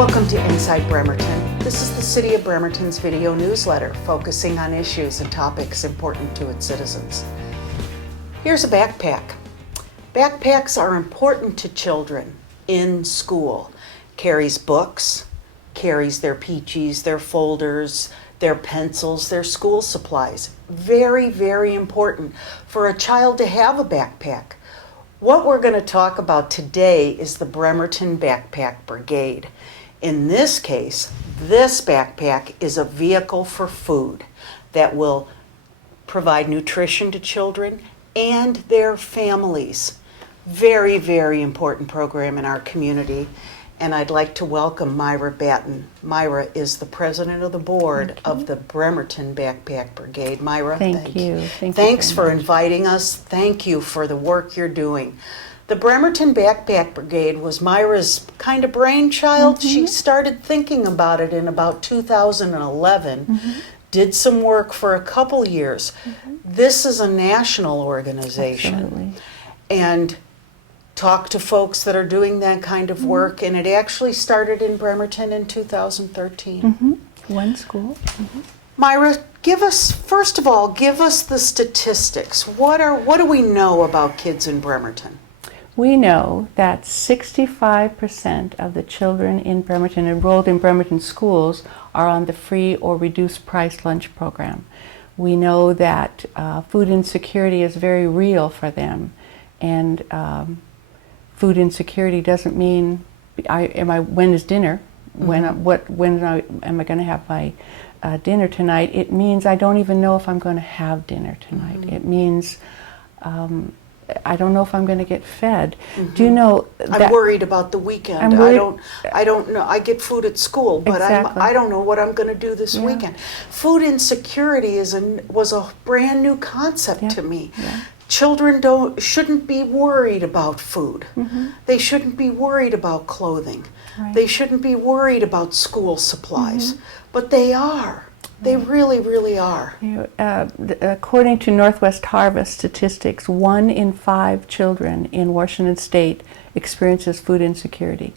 Welcome to Inside Bremerton. This is the City of Bremerton's video newsletter focusing on issues and topics important to its citizens. Here's a backpack. Backpacks are important to children in school. Carries books, carries their peaches, their folders, their pencils, their school supplies. Very, very important for a child to have a backpack. What we're going to talk about today is the Bremerton Backpack Brigade. In this case, this backpack is a vehicle for food that will provide nutrition to children and their families. Very, very important program in our community. And I'd like to welcome Myra Batten. Myra is the president of the board of the Bremerton Backpack Brigade. Myra, thank you. Thanks for inviting us. Thank you for the work you're doing. The Bremerton Backpack Brigade was Myra's kind of brainchild. She started thinking about it in about 2011, did some work for a couple years. This is a national organization. Absolutely. And talk to folks that are doing that kind of work, and it actually started in Bremerton in 2013. One school. Myra, first of all, give us the statistics. What do we know about kids in Bremerton? We know that 65% of the children in Bremerton enrolled in Bremerton schools are on the free or reduced price lunch program. We know that food insecurity is very real for them, and food insecurity doesn't mean when is dinner? When am I going to have my dinner tonight? It means I don't even know if I'm going to have dinner tonight. It means I don't know if I'm going to get fed. Do you know that I'm worried about the weekend. I don't know. I get food at school, but Exactly. I don't know what I'm going to do this weekend. Food insecurity was a brand new concept to me. Children shouldn't be worried about food. They shouldn't be worried about clothing. They shouldn't be worried about school supplies. But they are. They really, really are. According to Northwest Harvest statistics, 1 in 5 children in Washington State experiences food insecurity.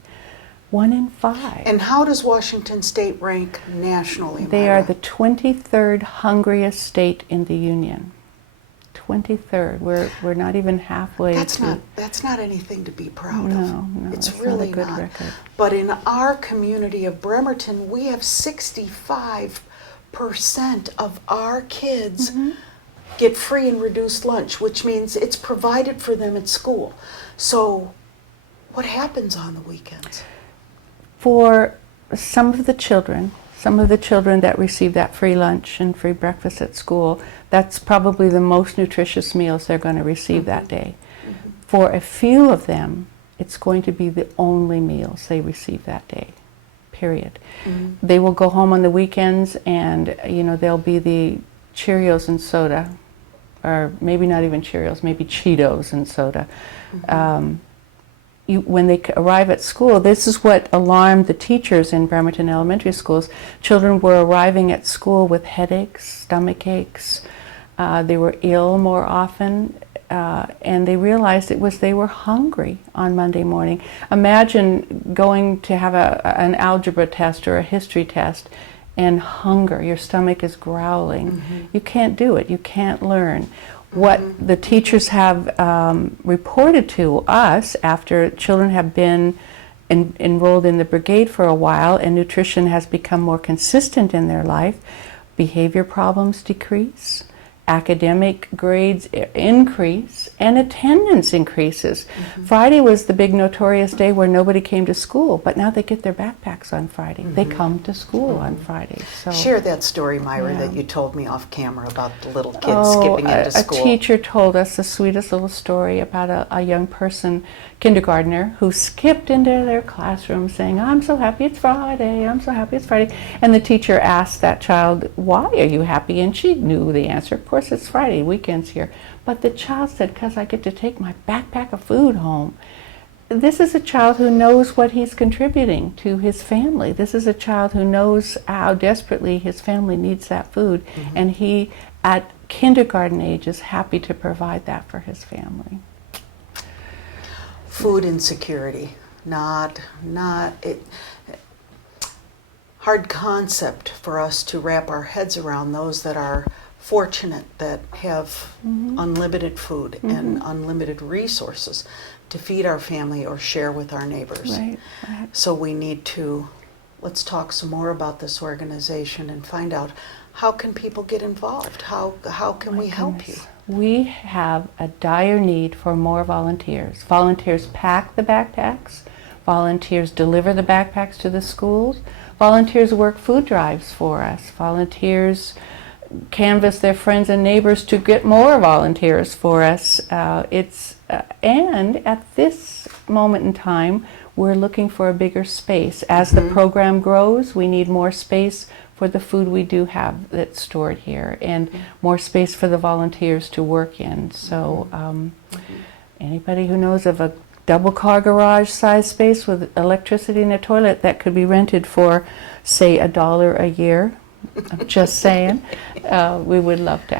1 in 5. And how does Washington State rank nationally, They Myra? are the 23rd hungriest state in the Union. 23rd. We're not even halfway. That's not anything to be proud of. No, it's really not a good not. record. But in our community of Bremerton, we have 65% of our kids get free and reduced lunch, which means it's provided for them at school. So what happens on the weekends? For some of the children that receive that free lunch and free breakfast at school, that's probably the most nutritious meals they're going to receive that day. For a few of them, it's going to be the only meals they receive that day, period. They will go home on the weekends and, there'll be the Cheerios and soda, or maybe not even Cheerios, maybe Cheetos and soda. When they arrive at school, this is what alarmed the teachers in Bremerton elementary schools. Children were arriving at school with headaches, stomach aches. They were ill more often, and they realized they were hungry on Monday morning. Imagine going to have an algebra test or a history test and hunger. Your stomach is growling. You can't do it. You can't learn. What the teachers have reported to us after children have been enrolled in the brigade for a while and nutrition has become more consistent in their life, behavior problems decrease, academic grades increase, and attendance increases. Friday was the big notorious day where nobody came to school, but now they get their backpacks on Friday. They come to school on Friday. So share that story, Myra, that you told me off camera about the little kids skipping into school. A teacher told us the sweetest little story about a young person, kindergartner, who skipped into their classroom saying, "I'm so happy it's Friday, I'm so happy it's Friday." And the teacher asked that child, "Why are you happy?" And she knew the answer. Of course, it's Friday, weekend's here. But the child said, "Because I get to take my backpack of food home." This is a child who knows what he's contributing to his family. This is a child who knows how desperately his family needs that food. And he, at kindergarten age, is happy to provide that for his family. Food insecurity, hard concept for us to wrap our heads around, those that are fortunate, that have unlimited food and unlimited resources to feed our family or share with our neighbors. Right, right. So we need to, let's talk some more about this organization and find out, how can people get involved? How can we help you? We have a dire need for more volunteers. Volunteers pack the backpacks. Volunteers deliver the backpacks to the schools. Volunteers work food drives for us. Volunteers canvass their friends and neighbors to get more volunteers for us. And at this moment in time, we're looking for a bigger space. As the program grows, we need more space for the food we do have that's stored here, and more space for the volunteers to work in. So anybody who knows of a double car garage size space with electricity and a toilet that could be rented for, say, $1 a year, I'm just saying, we would love to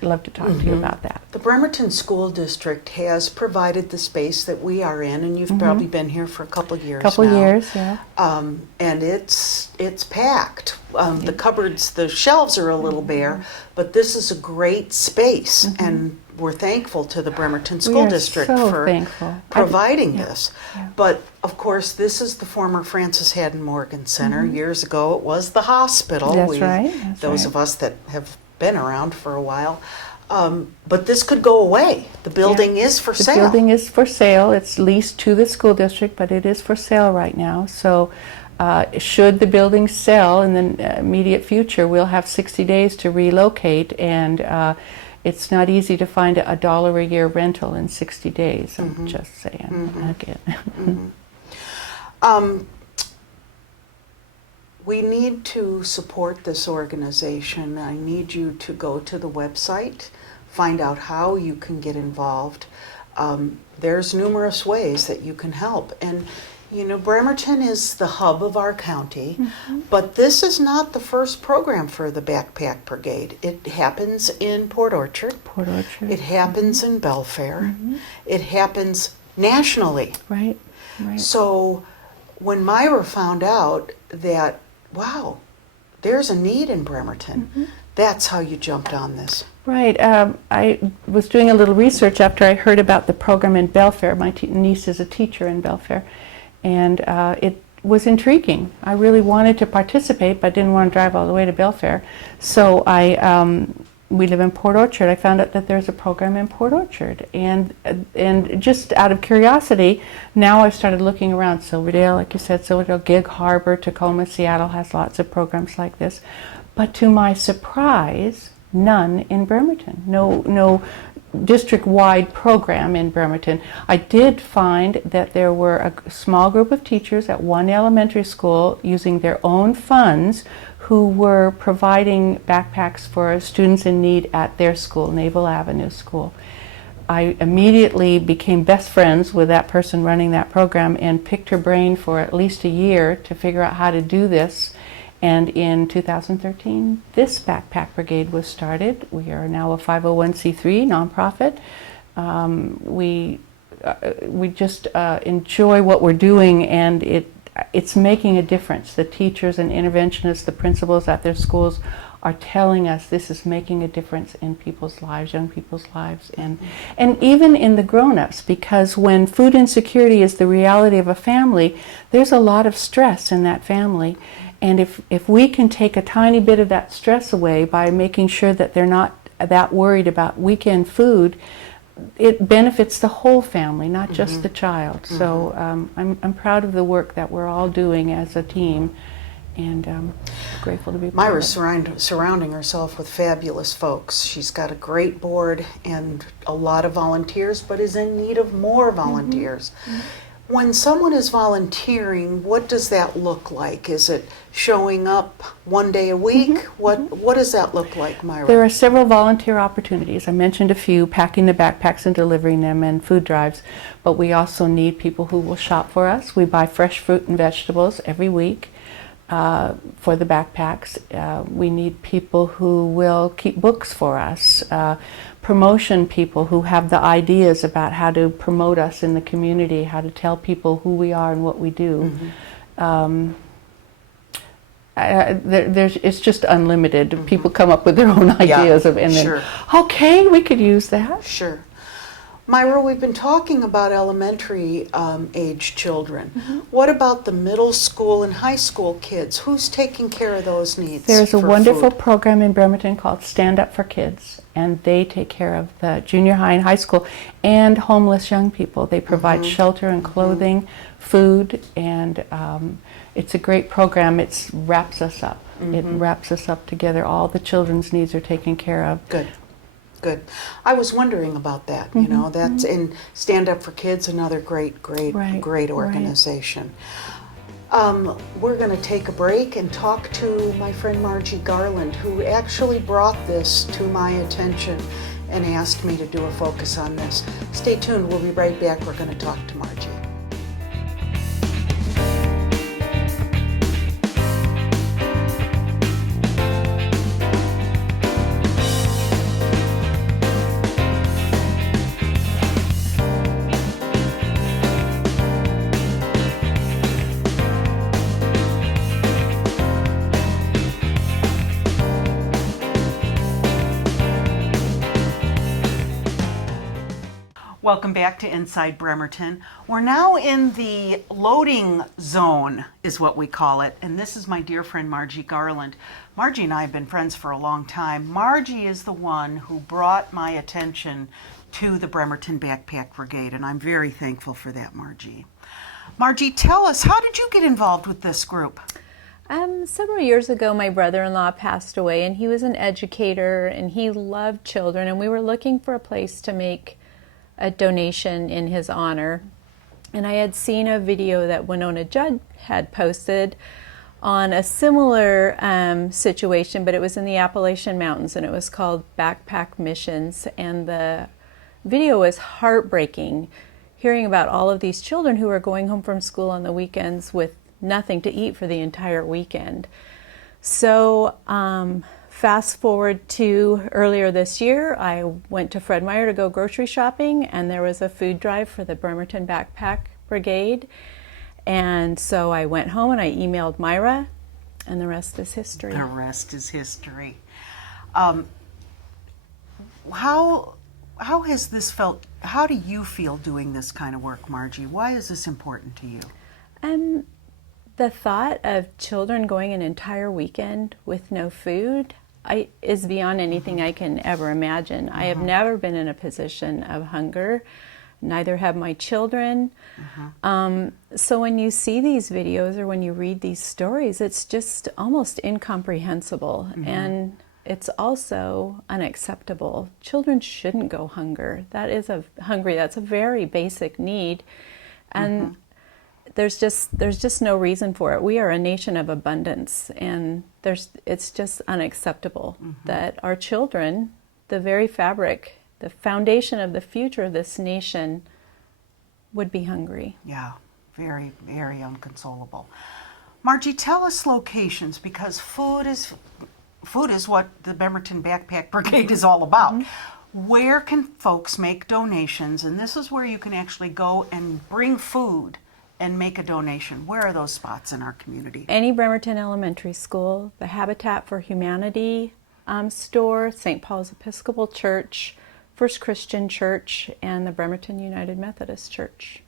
talk to you about that. The Bremerton School District has provided the space that we are in, and you've probably been here for a couple of years Couple now. years, yeah. And it's packed. The cupboards, the shelves are a little bare, but this is a great space, and we're thankful to the Bremerton School District for providing this. Yeah. But of course, this is the former Francis Haddon Morgan Center. Years ago, it was the hospital. That's right. Those of us that have been around for a while. But this could go away. The building is for sale. The building is for sale. It's leased to the school district, but it is for sale right now. So should the building sell in the immediate future, we'll have 60 days to relocate, and it's not easy to find $1 a year rental in 60 days. I'm just saying again. We need to support this organization. I need you to go to the website, find out how you can get involved. There's numerous ways that you can help. And you know, Bremerton is the hub of our county, but this is not the first program for the Backpack Brigade. It happens in Port Orchard. It happens in Belfair. It happens nationally. Right. So when Myra found out that, wow, there's a need in Bremerton, that's how you jumped on this. Right. I was doing a little research after I heard about the program in Belfair. My niece is a teacher in Belfair. And it was intriguing. I really wanted to participate, but didn't want to drive all the way to Belfair. So we live in Port Orchard. I found out that there's a program in Port Orchard, and just out of curiosity, now I've started looking around. Silverdale, like you said, Silverdale, Gig Harbor, Tacoma, Seattle has lots of programs like this. But to my surprise, none in Bremerton. No district-wide program in Bremerton. I did find that there were a small group of teachers at one elementary school using their own funds who were providing backpacks for students in need at their school, Naval Avenue School. I immediately became best friends with that person running that program and picked her brain for at least a year to figure out how to do this. And in 2013, this Backpack Brigade was started. We are now a 501c3 nonprofit. We just enjoy what we're doing, and it's making a difference. The teachers and interventionists, the principals at their schools are telling us this is making a difference in people's lives, young people's lives, and even in the grown-ups, because when food insecurity is the reality of a family, there's a lot of stress in that family. And if we can take a tiny bit of that stress away by making sure that they're not that worried about weekend food, it benefits the whole family, not just the child. So I'm proud of the work that we're all doing as a team, and grateful to be part Myra's of it. surrounding herself with fabulous folks. She's got a great board and a lot of volunteers, but is in need of more volunteers. When someone is volunteering, what does that look like? Is it showing up one day a week? What does that look like, Myra? There are several volunteer opportunities. I mentioned a few, packing the backpacks and delivering them, and food drives, but we also need people who will shop for us. We buy fresh fruit and vegetables every week for the backpacks. We need people who will keep books for us, promotion people who have the ideas about how to promote us in the community, how to tell people who we are and what we do. It's just unlimited. People come up with their own ideas and sure. then, okay, we could use that. Sure. Myra, we've been talking about elementary age children. What about the middle school and high school kids? Who's taking care of those needs? There's a for wonderful food? program in Bremerton called Stand Up for Kids, and they take care of the junior high and high school and homeless young people. They provide shelter and clothing, food, and it's a great program. It wraps us up. It wraps us up together. All the children's needs are taken care of. Good. Good. I was wondering about that. You know, that's in Stand Up for Kids, another great organization. We're going to take a break and talk to my friend Margie Garland, who actually brought this to my attention and asked me to do a focus on this. Stay tuned. We'll be right back. We're going to talk to Margie. Welcome back to Inside Bremerton. We're now in the loading zone, is what we call it, and this is my dear friend Margie Garland. Margie and I have been friends for a long time. Margie is the one who brought my attention to the Bremerton Backpack Brigade, and I'm very thankful for that, Margie. Margie, tell us, how did you get involved with this group? Several years ago, my brother-in-law passed away, and he was an educator, and he loved children, and we were looking for a place to make a donation in his honor. And I had seen a video that Winona Judd had posted on a similar situation, but it was in the Appalachian Mountains, and it was called Backpack Missions. And the video was heartbreaking, hearing about all of these children who were going home from school on the weekends with nothing to eat for the entire weekend. So fast forward to earlier this year, I went to Fred Meyer to go grocery shopping, and there was a food drive for the Bremerton Backpack Brigade. And so I went home and I emailed Myra, and the rest is history. The rest is history. How has this felt? How do you feel doing this kind of work, Margie? Why is this important to you? The thought of children going an entire weekend with no food is beyond anything I can ever imagine. I have never been in a position of hunger, neither have my children. So when you see these videos or when you read these stories, it's just almost incomprehensible. And it's also unacceptable. Children shouldn't go hungry. That's a very basic need. And there's just no reason for it. We are a nation of abundance, and it's just unacceptable that our children, the very fabric, the foundation of the future of this nation, would be hungry. Yeah, very, very inconsolable. Margie, tell us locations, because food is what the Bremerton Backpack Brigade is all about. Where can folks make donations? And this is where you can actually go and bring food and make a donation. Where are those spots in our community? Any Bremerton Elementary School, the Habitat for Humanity store, St. Paul's Episcopal Church, First Christian Church, and the Bremerton United Methodist Church.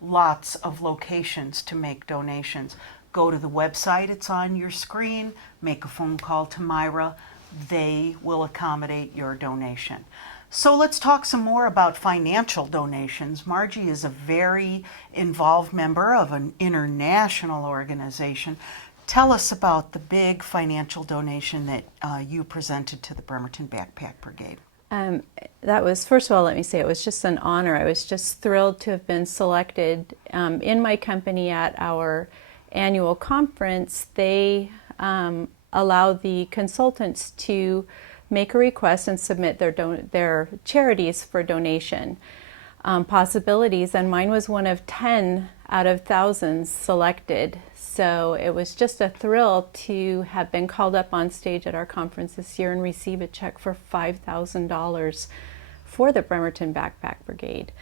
Lots of locations to make donations. Go to the website, it's on your screen, make a phone call to Myra. They will accommodate your donation. So let's talk some more about financial donations. Margie is a very involved member of an international organization. Tell us about the big financial donation that you presented to the Bremerton Backpack Brigade. That was, first of all, let me say, it was just an honor. I was just thrilled to have been selected in my company at our annual conference. They allow the consultants to make a request and submit their charities for donation possibilities, and mine was one of 10 out of thousands selected. So it was just a thrill to have been called up on stage at our conference this year and receive a check for $5,000 for the Bremerton Backpack Brigade.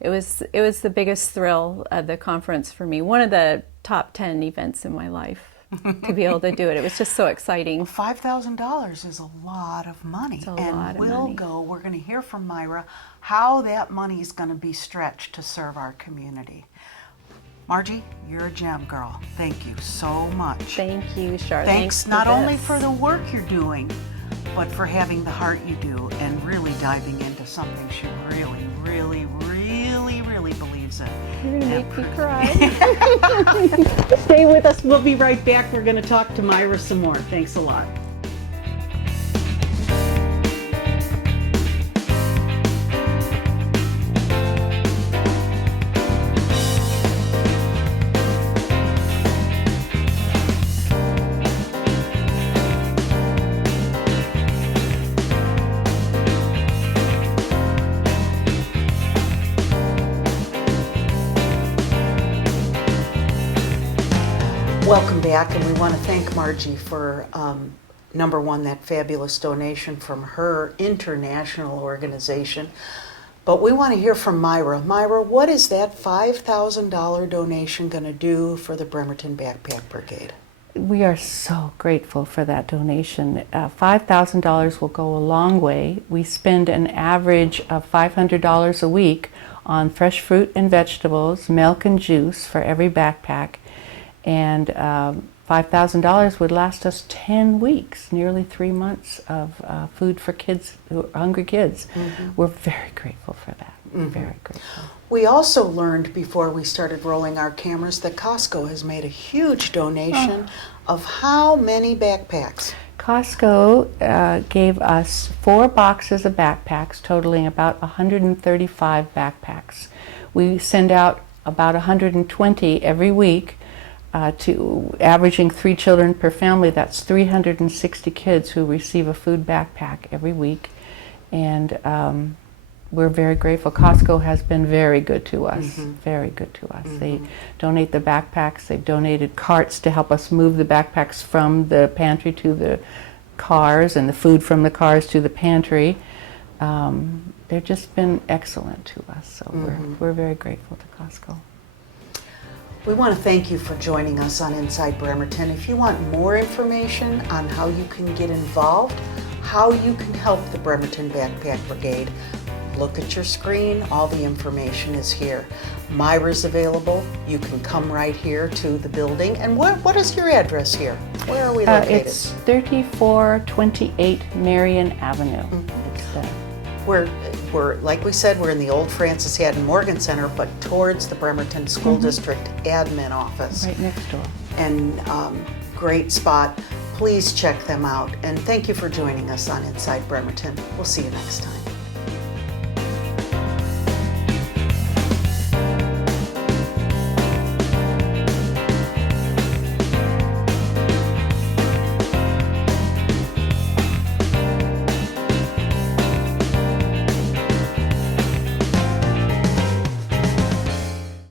It was the biggest thrill of the conference for me, one of the top 10 events in my life. to be able to do it. It was just so exciting. $5,000 is a lot of money. It's a and lot of we'll money. we're going to hear from Myra how that money is going to be stretched to serve our community. Margie, you're a gem, girl. Thank you so much. Thank you, Charlotte. Thanks for not only this. for the work you're doing, but for having the heart you do and really diving into something she really, really, really, really believes in. You're gonna make me cry. Stay with us. We'll be right back. We're going to talk to Myra some more. Thanks a lot. Welcome back, and we want to thank Margie for number one, that fabulous donation from her international organization. But we want to hear from Myra. Myra, what is that $5,000 donation going to do for the Bremerton Backpack Brigade? We are so grateful for that donation. $5,000 will go a long way. We spend an average of $500 a week on fresh fruit and vegetables, milk and juice for every backpack. And $5,000 would last us 10 weeks, nearly 3 months of food for kids, hungry kids. Mm-hmm. We're very grateful for that. Mm-hmm. Very grateful. We also learned before we started rolling our cameras that Costco has made a huge donation of how many backpacks? Costco gave us 4 boxes of backpacks, totaling about 135 backpacks. We send out about 120 every week. To averaging 3 children per family. That's 360 kids who receive a food backpack every week, and we're very grateful. Costco has been very good to us, mm-hmm. very good to us. Mm-hmm. They donate the backpacks, they've donated carts to help us move the backpacks from the pantry to the cars and the food from the cars to the pantry. They've just been excellent to us, so mm-hmm. we're very grateful to Costco. We want to thank you for joining us on Inside Bremerton. If you want more information on how you can get involved, how you can help the Bremerton Backpack Brigade, look at your screen. All the information is here. Myra's available. You can come right here to the building. And what is your address here? Where are we located? It's 3428 Marion Avenue. Mm-hmm. It's We're, like we said, we're in the old Francis Haddon Morgan Center, but towards the Bremerton School mm-hmm. District admin office. Right next door. And great spot. Please check them out. And thank you for joining us on Inside Bremerton. We'll see you next time.